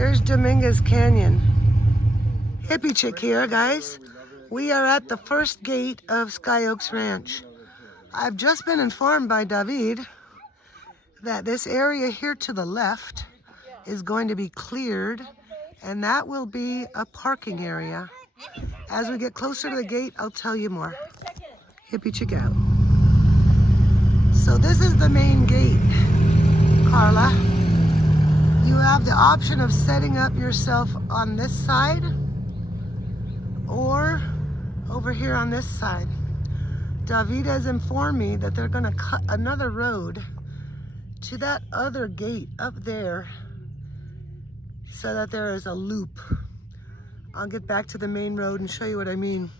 Here's Dominguez Canyon. Hippie chick here, guys. We are at the first gate of Sky Oaks Ranch. I've just been informed by David that this area here to the left is going to be cleared, and that will be a parking area. As we get closer to the gate, I'll tell you more. Hippie chick out. So this is the main gate, Carla. You have the option of setting up yourself on this side or over here on this side. David has informed me that they're going to cut another road to that other gate up there so that there is a loop. I'll get back to the main road and show you what I mean.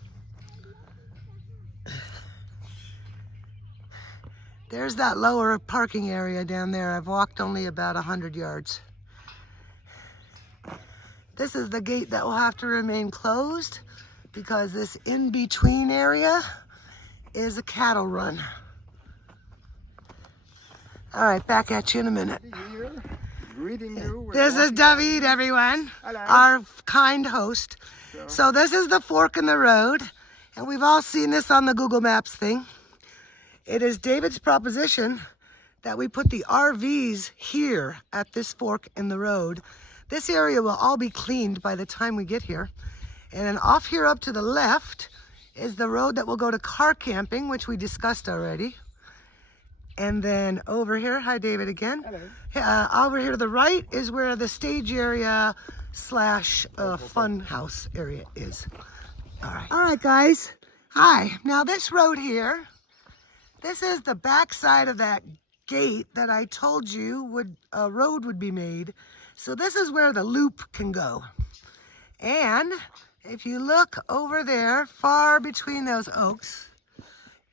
There's that lower parking area down there. I've walked only about 100 yards. This is the gate that will have to remain closed because this in-between area is a cattle run. All right, back at you in a minute. Greeting you. This is David, everyone. Hello. Our kind host. So this is the fork in the road, and we've all seen this on the Google Maps thing. It is David's proposition that we put the RVs here at this fork in the road. This area will all be cleaned by the time we get here. And then off here up to the left is the road that will go to car camping, which we discussed already. And then over here, hi David again. Hello. Over here to the right is where the stage area slash fun house area is. All right, guys. Hi. Now this road here, this is the back side of that gate that I told you a road would be made. So this is where the loop can go. And if you look over there, far between those oaks,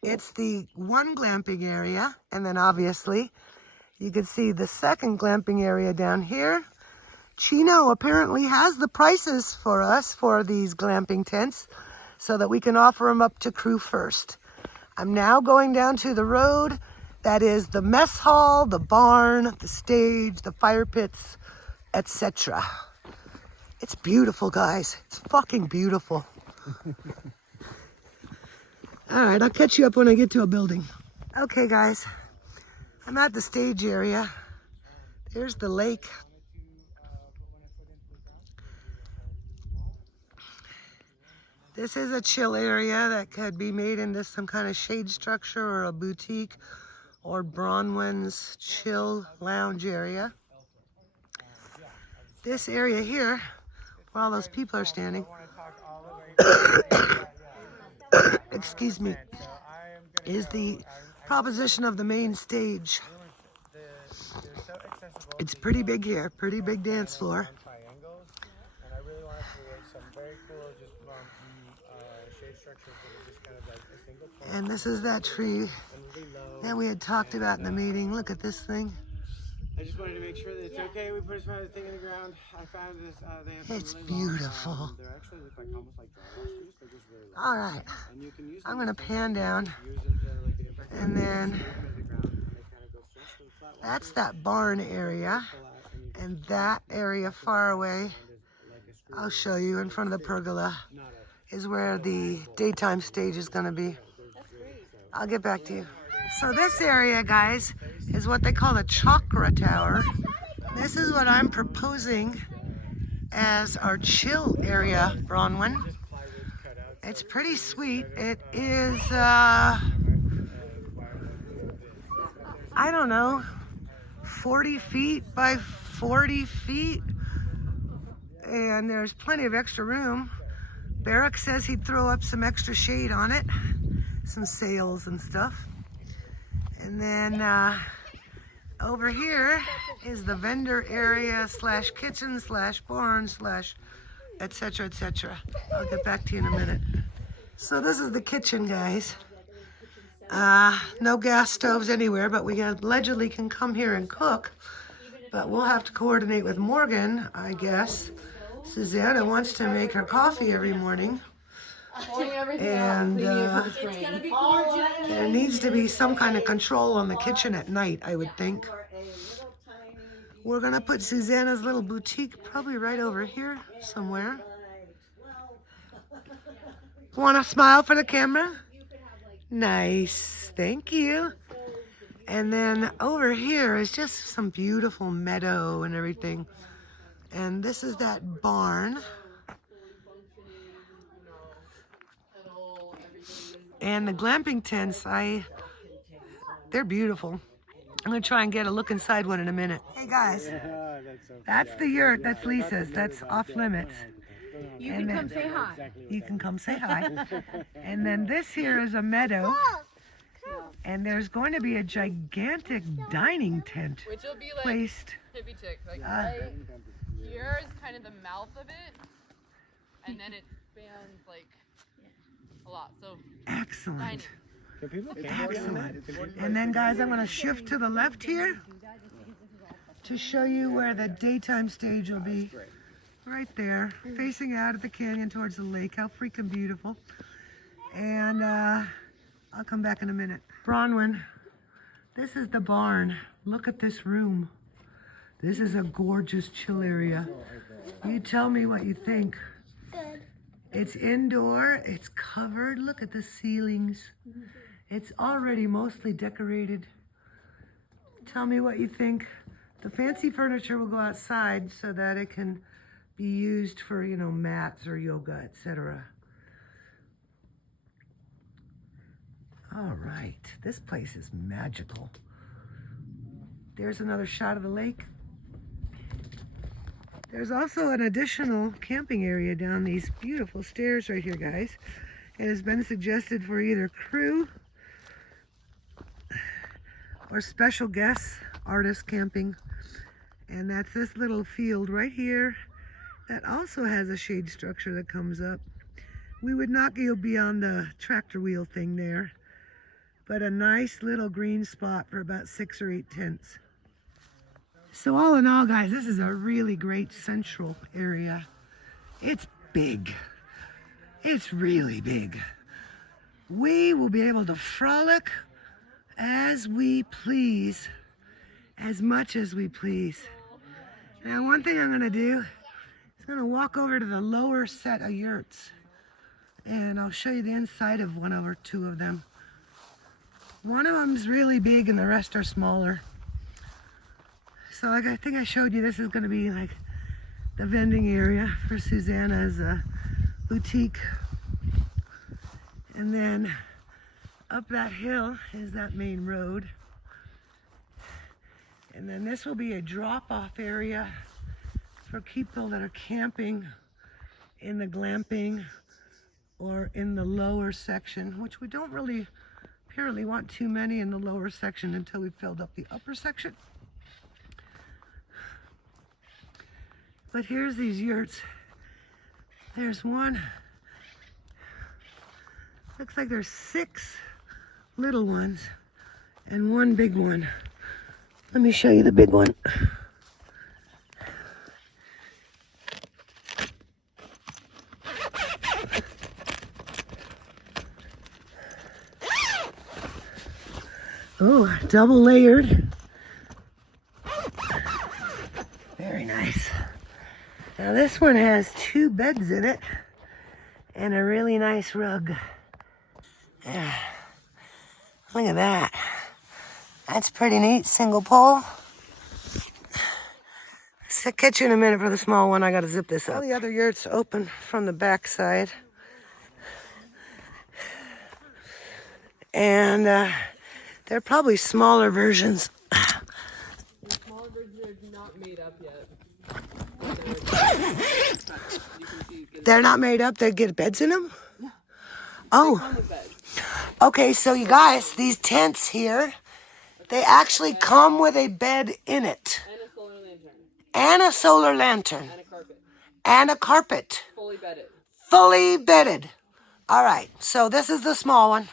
it's the one glamping area. And then obviously you can see the second glamping area down here. Chino apparently has the prices for us for these glamping tents so that we can offer them up to crew first. I'm now going down to the road that is the mess hall, the barn, the stage, the fire pits, etc. It's beautiful, guys. It's fucking beautiful. All right, I'll catch you up when I get to a building. Okay, guys. I'm at the stage area. There's the lake. This is a chill area that could be made into some kind of shade structure or a boutique or Bronwyn's chill lounge area. This area here, where all those people are standing, excuse me, is the proposition of the main stage. It's pretty big here, pretty big dance floor. And this is that tree that we had talked about in the meeting. Look at this thing. I just wanted to make sure that it's okay. We put some thing in the ground. I found this. They have It's some really beautiful. Long, they actually look like almost like drywall screws. They're just really long. All right. And you can use I'm going to pan down. Use them to, like, the impact And then the ground, and they kind of go straight to the flat wall. that's that barn area. And that area far away, I'll show you in front of the pergola, is where the daytime stage is going to be. I'll get back to you. So this area, guys, is what they call a chakra tower. This is what I'm proposing as our chill area, Bronwyn. It's pretty sweet. It is, I don't know, 40 feet by 40 feet. And there's plenty of extra room. Barrick says he'd throw up some extra shade on it, some sails and stuff. And then over here is the vendor area slash kitchen slash barn slash etc. etc. I'll get back to you in a minute. So this is the kitchen, guys. No gas stoves anywhere, but we allegedly can come here and cook. But we'll have to coordinate with Morgan, I guess. Susanna wants to make her coffee every morning. And there needs to be some kind of control on the kitchen at night, I would think. We're gonna put Susanna's little boutique probably right over here somewhere. Wanna smile for the camera? Nice, thank you. And then over here is just some beautiful meadow and everything. And this is that barn. And the glamping tents, they're beautiful. I'm gonna try and get a look inside one in a minute. Hey guys, that's the yurt, that's Lisa's, that's off limits. You can come say hi. You can come say hi. And then this here is a meadow. And there's going to be a gigantic dining tent Which will be like placed. hippie chick. Like right here is kind of the mouth of it. And then it spans like a lot. So Excellent. dining. Excellent. And then guys, I'm going to shift to the left here to show you where the daytime stage will be. Right there, facing out at the canyon towards the lake. How freaking beautiful. And I'll come back in a minute. Bronwyn, this is the barn. Look at this room. This is a gorgeous chill area. You tell me what you think. Good. It's indoor, it's covered. Look at the ceilings. It's already mostly decorated. Tell me what you think. The fancy furniture will go outside so that it can be used for, you know, mats or yoga, etc. All right, this place is magical. There's another shot of the lake. There's also an additional camping area down these beautiful stairs right here, guys. It has been suggested for either crew or special guests, artist camping. And that's this little field right here that also has a shade structure that comes up. We would not go beyond the tractor wheel thing there, but a nice little green spot for about 6 or 8 tents. So all in all, guys, this is a really great central area. It's big. It's really big. We will be able to frolic as we please, as much as we please. Now, one thing I'm gonna do is gonna walk over to the lower set of yurts, and I'll show you the inside of one or two of them. One of them's really big and the rest are smaller. So like I think I showed you, this is going to be like the vending area for Susanna's boutique. And then up that hill is that main road. And then this will be a drop-off area for people that are camping in the glamping or in the lower section, which we don't really apparently want too many in the lower section until we've filled up the upper section. But here's these yurts. There's one. Looks like there's 6 little ones and 1 big one. Let me show you the big one. Oh, double layered. Very nice. Now this one has 2 beds in it and a really nice rug. Yeah. Look at that. That's pretty neat, single pole. So catch you in a minute for the small one. I gotta zip this up. All the other yurts open from the back side. And they're probably smaller versions. The smaller versions are not made up yet. They're not made up, they get beds in them? Yeah. Oh. They come with beds. Okay, so you guys, these tents here, they actually come with a bed in it. And a solar lantern. And a solar lantern. And a carpet. And a carpet. Fully bedded. Fully bedded. All right, so this is the small one.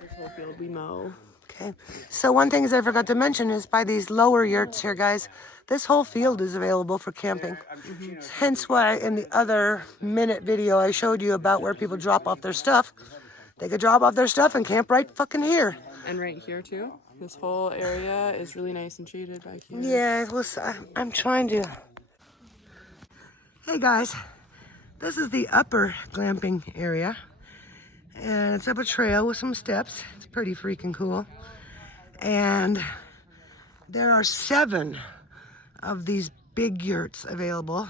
This whole field we mow. Okay, so one thing I forgot to mention is by these lower yurts here, guys, this whole field is available for camping. Hence why in the other minute video I showed you about where people drop off their stuff. They could drop off their stuff and camp right fucking here. And right here too. This whole area is really nice and shaded back here. Yeah, it was. I'm trying to. Hey guys, this is the upper glamping area, and it's up a trail with some steps. It's pretty freaking cool. And there are 7 of these big yurts available.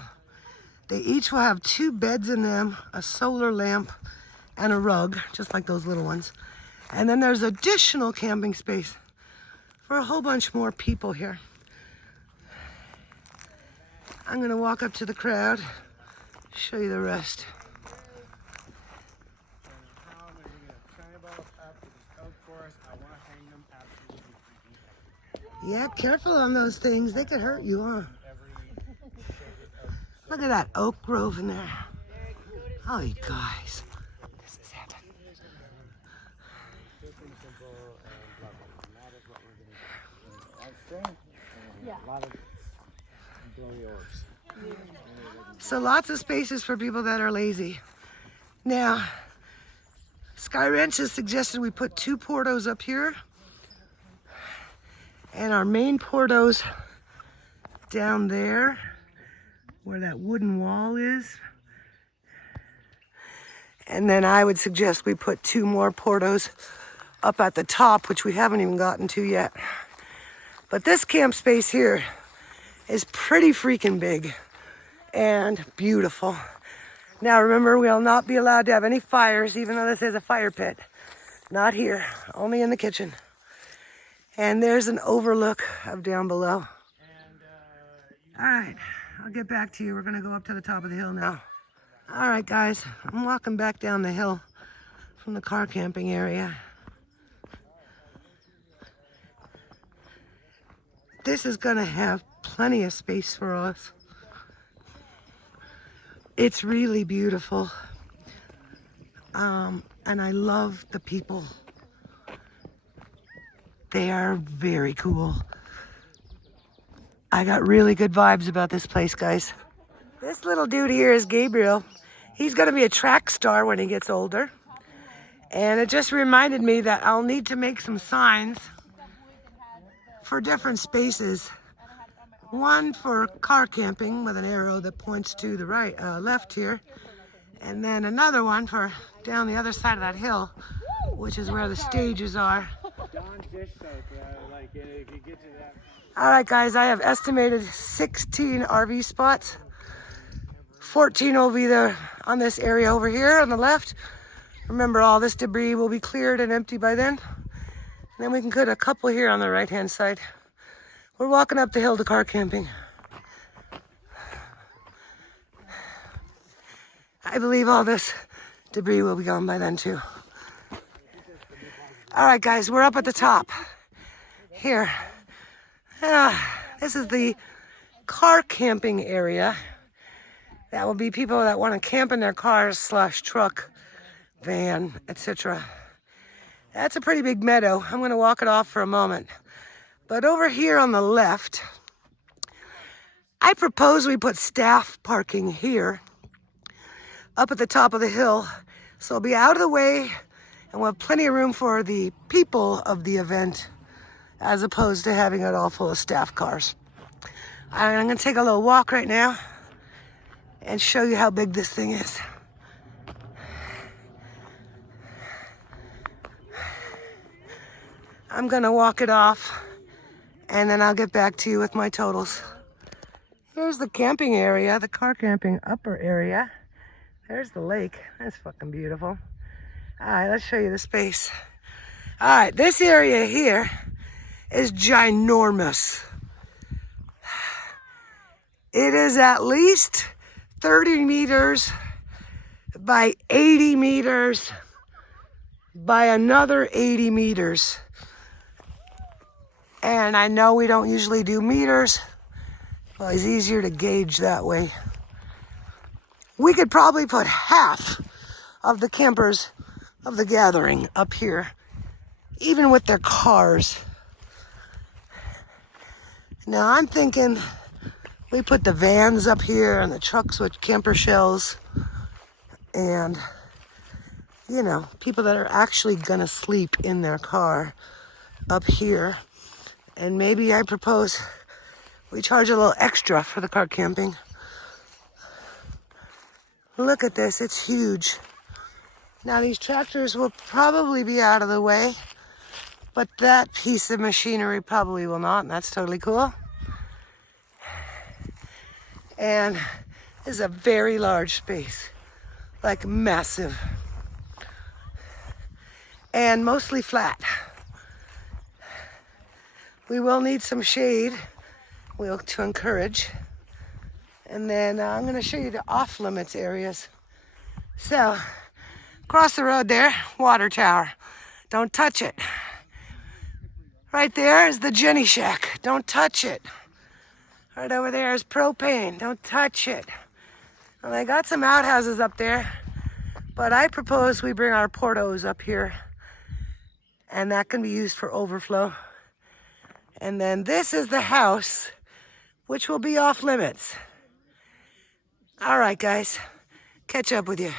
They each will have 2 beds in them, a solar lamp, and a rug, just like those little ones. And then there's additional camping space for a whole bunch more people here. I'm gonna walk up to the crowd, show you the rest. Yeah, careful on those things. They could hurt you, huh? Look at that oak grove in there. Oh, you guys. This is heaven. So lots of spaces for people that are lazy. Now, Sky Ranch has suggested we put 2 portos up here. And our main portos down there, where that wooden wall is. And then I would suggest we put 2 more portos up at the top, which we haven't even gotten to yet. But this camp space here is pretty freaking big and beautiful. Now remember, we'll not be allowed to have any fires, even though this is a fire pit. Not here, only in the kitchen. And there's an overlook of down below. All right, I'll get back to you. We're gonna go up to the top of the hill now. All right, guys, I'm walking back down the hill from the car camping area. This is gonna have plenty of space for us. It's really beautiful. And I love the people. They are very cool. I got really good vibes about this place, guys. This little dude here is Gabriel. He's gonna be a track star when he gets older. And it just reminded me that I'll need to make some signs for different spaces. One for car camping with an arrow that points to the right, left here. And then another one for down the other side of that hill, which is where the stages are. All right, guys, I have estimated 16 RV spots. 14 will be there on this area over here on the left. Remember, all this debris will be cleared and empty by then. And then we can put a couple here on the right-hand side. We're walking up the hill to car camping. I believe all this debris will be gone by then too. All right, guys, we're up at the top here. This is the car camping area. That will be people that want to camp in their cars / truck, van, etc. That's a pretty big meadow. I'm going to walk it off for a moment. But over here on the left, I propose we put staff parking here up at the top of the hill. So it'll be out of the way and we'll have plenty of room for the people of the event as opposed to having it all full of staff cars. I'm going to take a little walk right now and show you how big this thing is. I'm going to walk it off and then I'll get back to you with my totals. Here's the camping area, the car camping upper area. There's the lake. That's fucking beautiful. All right, let's show you the space. All right, this area here is ginormous. It is at least 30 meters by 80 meters by another 80 meters. And I know we don't usually do meters, but it's easier to gauge that way. We could probably put half of the campers of the gathering up here, even with their cars. Now I'm thinking we put the vans up here and the trucks with camper shells and, you know, people that are actually gonna sleep in their car up here. And maybe I propose we charge a little extra for the car camping. Look at this, it's huge. Now these tractors will probably be out of the way, but that piece of machinery probably will not, and that's totally cool. And this is a very large space, like massive. And mostly flat. We will need some shade to encourage. And then I'm gonna show you the off limits areas. So, across the road there, water tower. Don't touch it. Right there is the Jenny Shack. Don't touch it. Right over there is propane. Don't touch it. Well, they got some outhouses up there, but I propose we bring our portos up here, and that can be used for overflow. And then this is the house, which will be off limits. All right, guys, catch up with you.